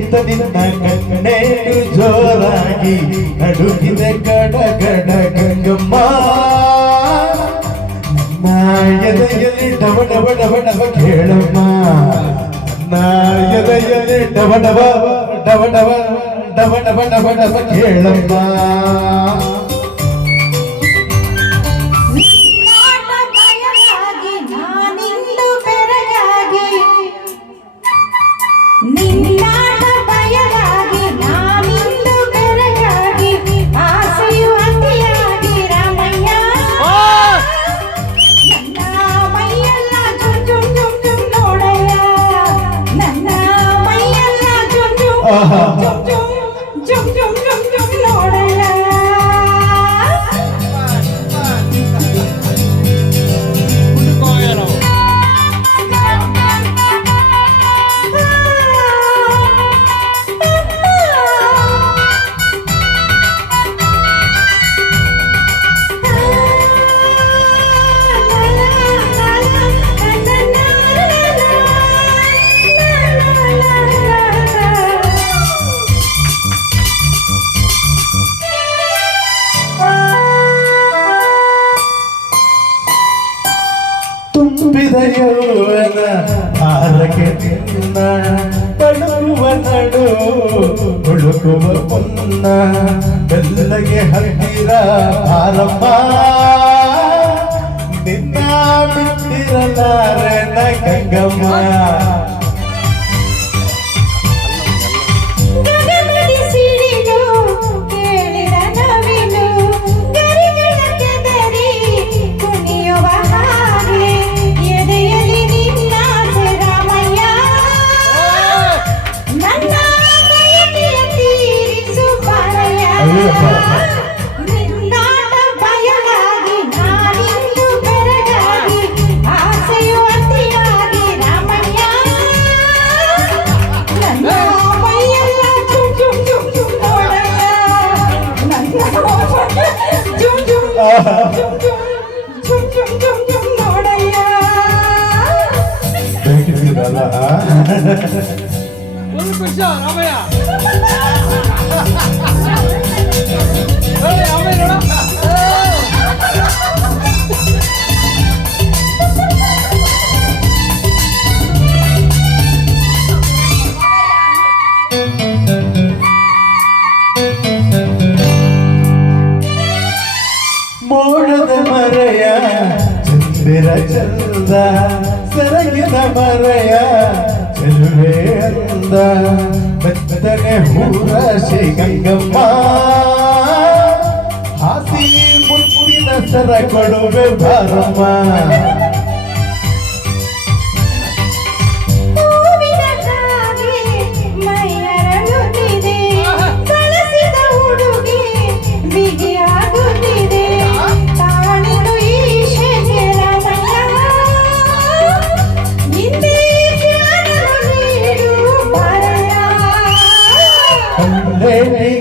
ಗಿಂತ ನಿನ್ನ ಕಣ್ಣೇನು ಜೋರಾಗಿ ನಡುಗಿದೆ ಗಡ ಗಡ ಗಂಗಮ್ಮ ಎದೆಯಲ್ಲಿ ಡವ ಡವ ಡವ ಡವ ಕೇಳಮ್ಮ ಎದೆಯಲ್ಲಿ ಡವ ಡವ ಡವ ಡವ ಡವ ಡವ ಡವ ಡವ ಕೇಳಮ್ಮ ತುಂಬಿದ ಯೌವನ ಹಾರಕ್ಕೆ ನಿನ್ನ ಬಳುಕುವ ನಡು ಹುಳುಕುವ ಮುನ್ನ ಬೆಲ್ಲಗೆ ಹತ್ತಿರ ಆರಮ್ಮ ನಿನ್ನ ಬಿಟ್ಟಿರಲಾರನ ಗಂಗಮ್ಮ ನಿನ್ನಾಟ ಬಯಲಾಗಿ ನಾನಿಂದು ಬೆರಗಾಗಿ ಆಸೆಯು ಅತಿಯಾಗಿ ರಾಮಯ್ಯ ನನ್ನ ಮೈಯೆಲ್ಲ ಜುಮ್ ಜುಮ್ ಜುಮ್ ಜುಮ್ ನೋಡಯ್ಯ ನನ್ನ ಜುಮ್ ಜುಮ್ ಜುಮ್ ಜುಮ್ ಜುಮ್ ಜುಮ್ ಜುಮ್ ನೋಡಯ್ಯ ಒಂದು ಖುಷ ರಾಮಯ್ಯ ಮೋಡದ ಮರೆಯ ಚಂದಿರ ಚಂದ ಸರಗಿದ ಮರೆಯ ಚೆಲುವೆ ಅಂದ ಬೆತ್ತನೆ ಹೂರಾಶಿ ಗಂಗಮ್ಮ ಹಾಸಿ ಮುತ್ತಿನ ಸರ ಕೊಡುವೆ ಬಾರಮ್ಮ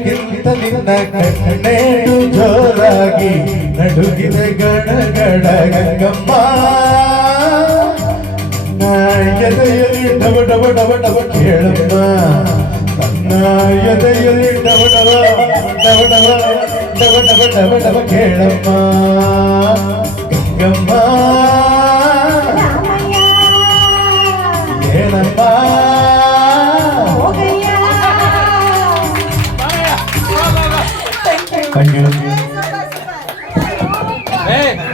ಗಿಂತ ನಿನ್ನ ಕಣ್ಣೇನು ಜೋರಾಗಿ ನಡುಗಿದೆ ಗಡ ಗಡ ಗಂಗಮ್ಮ ಎದೆಯಲ್ಲಿ ಡವ ಡವ ಡವ ಡವ ಕೇಳಮ್ಮ ನನ್ನ ಎದೆಯಲ್ಲಿ ಡವ ಡವ ಡವ ಡವ ಡವ ಡವ ಡವ ಡವ ಕೇಳಮ್ಮ ಗಂಗಮ್ಮ ಏನಮ್ಮ Thank you.